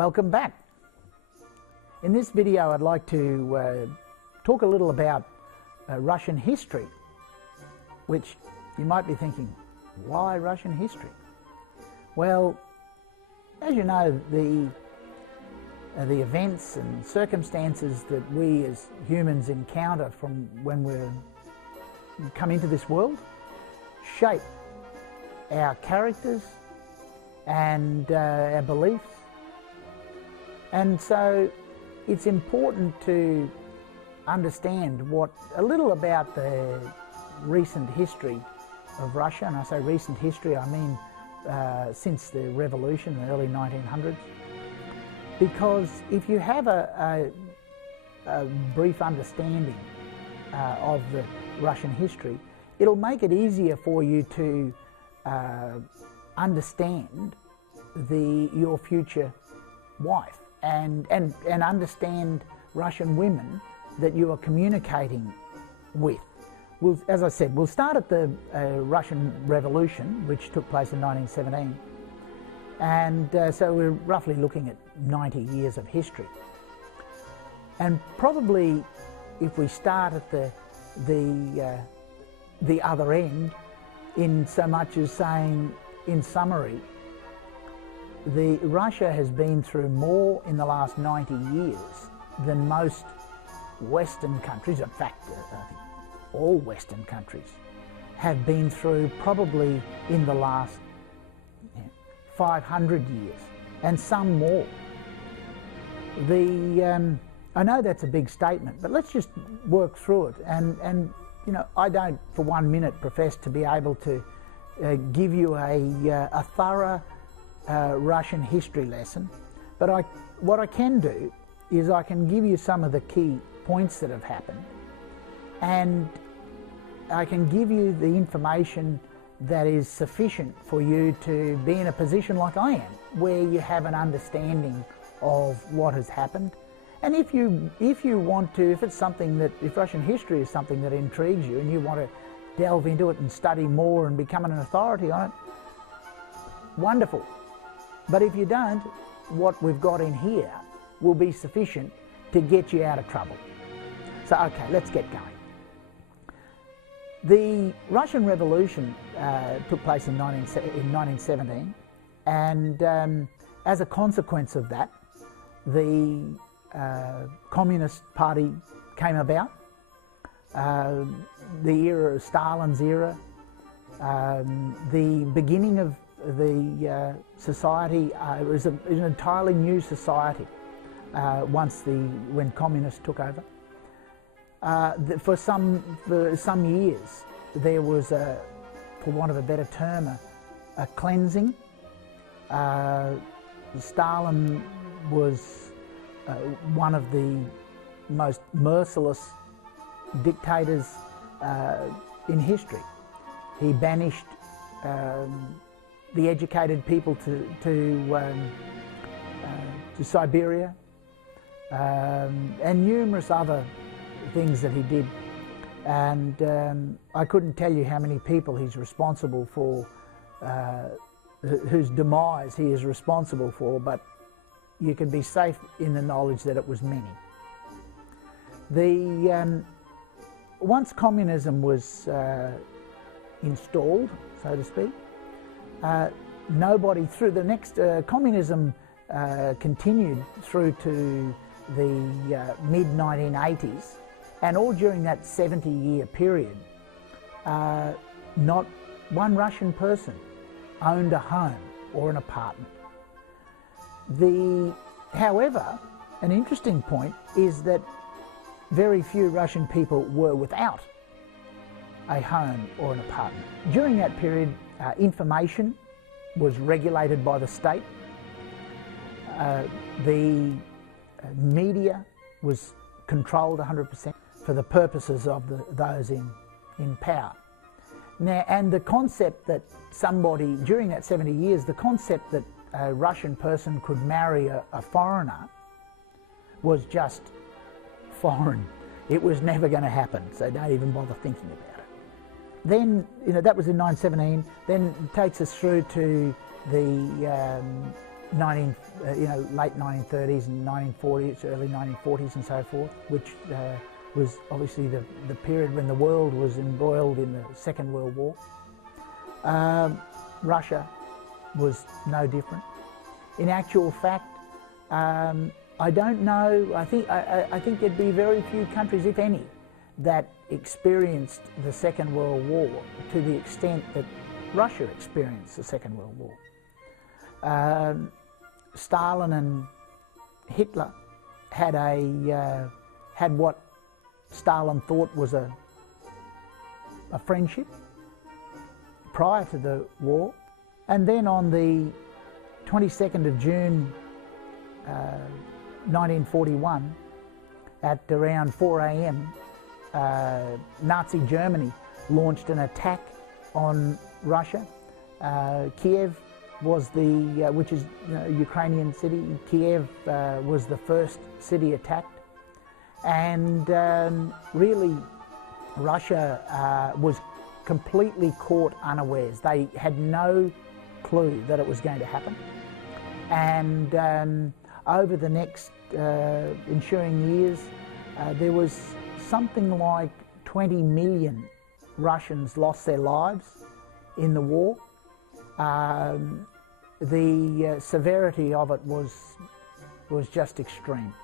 Welcome back. In this video I'd like to talk a little about Russian history, which you might be thinking, why Russian history? Well, as you know, the events and circumstances that we as humans encounter from when we come into this world shape our characters and our beliefs. And so it's important to understand a little about the recent history of Russia. And I say recent history, I mean since the revolution in the early 1900s. Because if you have a brief understanding of the Russian history, it'll make it easier for you to understand your future wife and understand Russian women that you are communicating with. As I said, we'll start at the Russian Revolution, which took place in 1917. And so we're roughly looking at 90 years of history. And probably if we start at the other end, in so much as saying, in summary, Russia has been through more in the last 90 years than most Western countries, in fact, I think all Western countries, have been through probably in the last 500 years, and some more. I know that's a big statement, but let's just work through it. And you know, I don't for 1 minute profess to be able to give you a thorough Russian history lesson, but what I can do is I can give you some of the key points that have happened, and I can give you the information that is sufficient for you to be in a position like I am, where you have an understanding of what has happened. And if you want to, if Russian history is something that intrigues you and you want to delve into it and study more and become an authority on it, wonderful. But if you don't, what we've got in here will be sufficient to get you out of trouble. So okay, let's get going. The Russian Revolution took place in 1917, and as a consequence of that, the Communist Party came about. The era of Stalin's era, the beginning of the society, it was an entirely new society when communists took over. For some years there was, for want of a better term, a cleansing. Stalin was one of the most merciless dictators in history. He banished the educated people to Siberia, and numerous other things that he did. And I couldn't tell you how many people he's responsible for, whose demise he is responsible for, but you can be safe in the knowledge that it was many. Once communism was installed, so to speak, communism continued through to the mid-1980s, and all during that 70-year period, not one Russian person owned a home or an apartment. However, an interesting point is that very few Russian people were without a home or an apartment. During that period, information was regulated by the state. The media was controlled 100% for the purposes of those in power. Now, and the concept that during that 70 years, the concept that a Russian person could marry a foreigner was just foreign. It was never going to happen, so don't even bother thinking about it. Then, you know, that was in 1917. Then it takes us through to the late 1930s and 1940s, early 1940s and so forth, which was obviously the period when the world was embroiled in the Second World War. Russia was no different. In actual fact, I don't know, I think there'd be very few countries, if any, that experienced the Second World War to the extent that Russia experienced the Second World War. Stalin and Hitler had what Stalin thought was a friendship prior to the war, and then on the 22nd of June 1941 at around 4 a.m. Nazi Germany launched an attack on Russia. Kiev was which is a Ukrainian city. Kiev was the first city attacked, and really Russia was completely caught unawares. They had no clue that it was going to happen, and over the next ensuing years there was something like 20 million Russians lost their lives in the war. The severity of it was just extreme.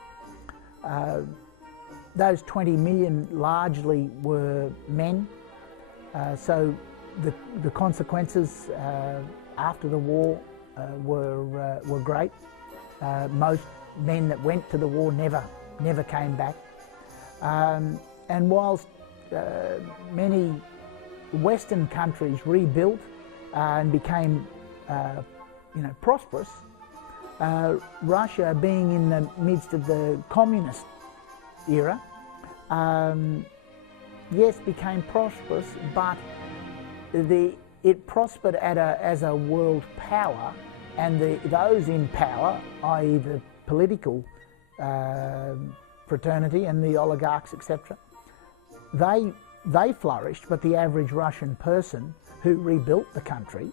Those 20 million largely were men, so the consequences after the war were great. Most men that went to the war never came back, and whilst many Western countries rebuilt and became prosperous, Russia, being in the midst of the communist era, yes, became prosperous, but it prospered as a world power, and those in power, i.e. the political fraternity and the oligarchs, etc., they flourished, but the average Russian person who rebuilt the country,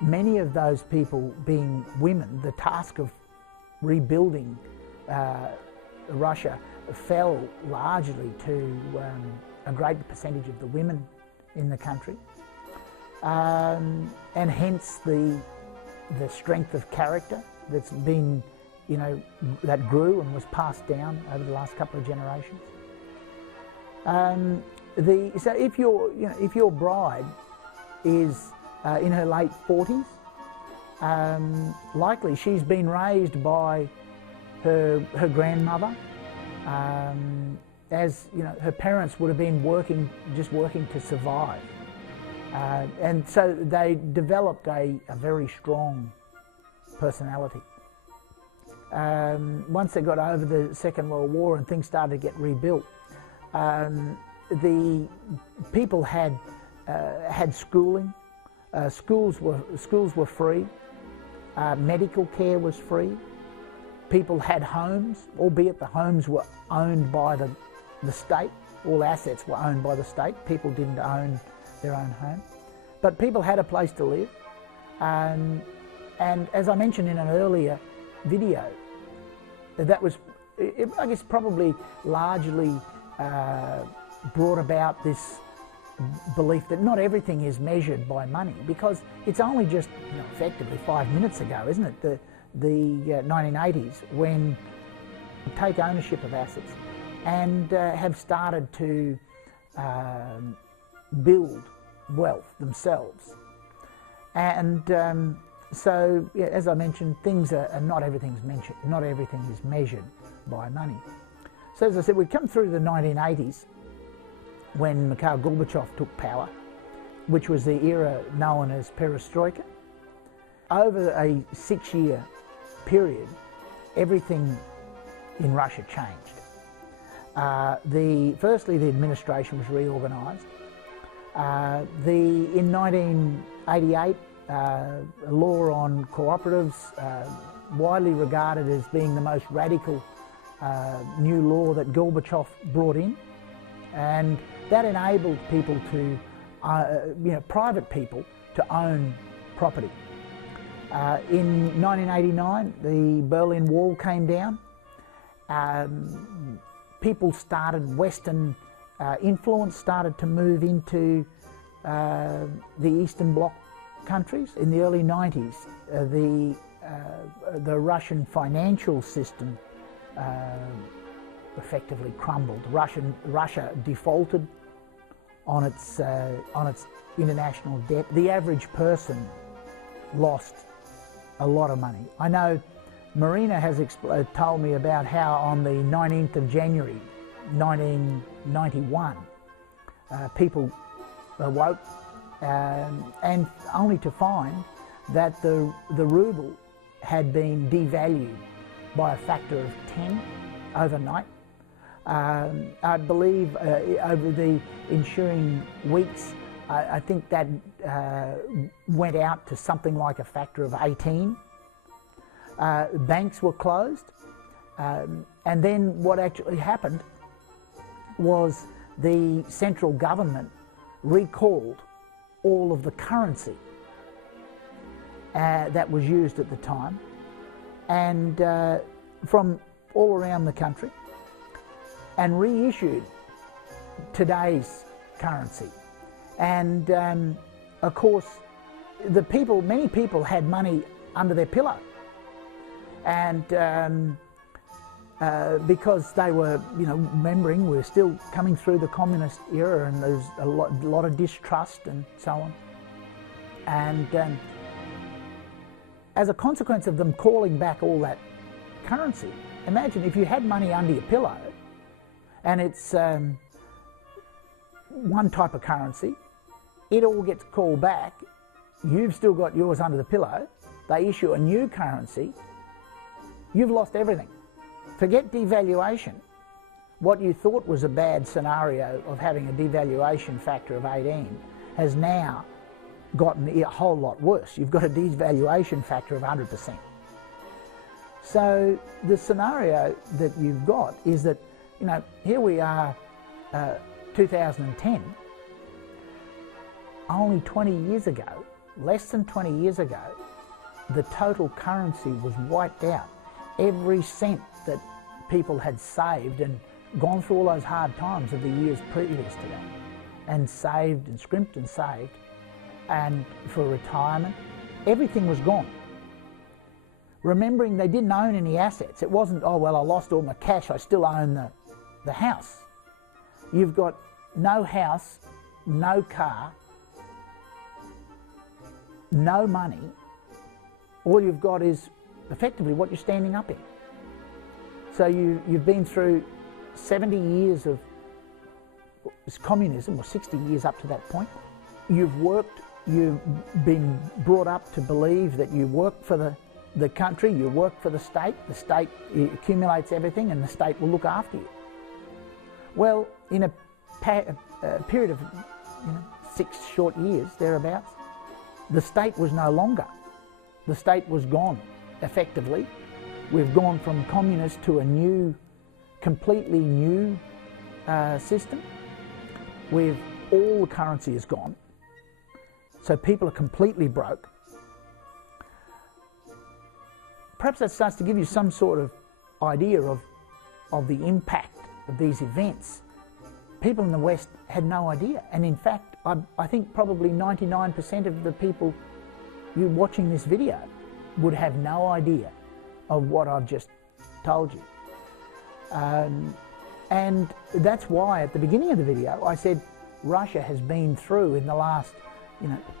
many of those people being women, the task of rebuilding Russia fell largely to a great percentage of the women in the country, and hence the strength of character that's been, that grew and was passed down over the last couple of generations. So if your bride is in her late 40s, likely she's been raised by her grandmother, as her parents would have been just working to survive, and so they developed a very strong personality. Once they got over the Second World War and things started to get rebuilt, the people had schooling. Schools were free. Medical care was free. People had homes, albeit the homes were owned by the state. All assets were owned by the state. People didn't own their own home, but people had a place to live. And as I mentioned in an earlier video, that was, I guess, probably largely brought about this belief that not everything is measured by money, because it's only just effectively 5 minutes ago, isn't it, the 1980s, when they take ownership of assets and have started to build wealth themselves. And so, yeah, as I mentioned, things are not everything is measured by money. So as I said, we come through the 1980s when Mikhail Gorbachev took power, which was the era known as perestroika. Over a 6-year period, everything in Russia changed. Firstly, the administration was reorganised. In 1988, a law on cooperatives, widely regarded as being the most radical new law that Gorbachev brought in, and that enabled people to, private people, to own property. In 1989, the Berlin Wall came down. People started, Western influence started to move into the Eastern Bloc countries. In the early 90s, the Russian financial system effectively crumbled. Russia defaulted on its international debt. The average person lost a lot of money. I know Marina has told me about how on the 19th of January 1991 people awoke and only to find that the ruble had been devalued by a factor of 10 overnight. I believe over the ensuing weeks, I think that went out to something like a factor of 18. Banks were closed, and then what actually happened was the central government recalled all of the currency that was used at the time, and from all around the country, and reissued today's currency. And of course, many people had money under their pillow, and because they were, remembering we're still coming through the communist era, and there's a lot of distrust and so on. And as a consequence of them calling back all that currency, imagine if you had money under your pillow, and it's one type of currency, it all gets called back, you've still got yours under the pillow, they issue a new currency, you've lost everything. Forget devaluation. What you thought was a bad scenario of having a devaluation factor of 18 has now gotten a whole lot worse. You've got a devaluation factor of 100%. So the scenario that you've got is that, here we are, 2010, only 20 years ago, less than 20 years ago, the total currency was wiped out. Every cent that people had saved and gone through all those hard times of the years previous to that, and saved and scrimped and saved, and for retirement, everything was gone. Remembering they didn't own any assets. It wasn't, oh well, I lost all my cash, I still own the house. You've got no house, no car, no money. All you've got is effectively what you're standing up in. So you've been through 70 years of communism, or 60 years up to that point. You've worked, you've been brought up to believe that you work for the country, you work for the state accumulates everything and the state will look after you. Well, in a period of 6 short years, thereabouts, the state was no longer. The state was gone, effectively. We've gone from communist to a new, completely new system. All the currency is gone. So people are completely broke. Perhaps that starts to give you some sort of idea of the impact of these events. People in the West had no idea. And in fact, I think probably 99% of the people you watching this video would have no idea of what I've just told you. And that's why at the beginning of the video I said Russia has been through in the last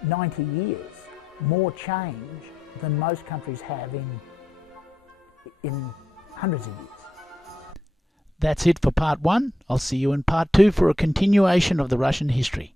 90 years more change than most countries have in hundreds of years. That's it for part 1. I'll see you in part 2 for a continuation of the Russian history.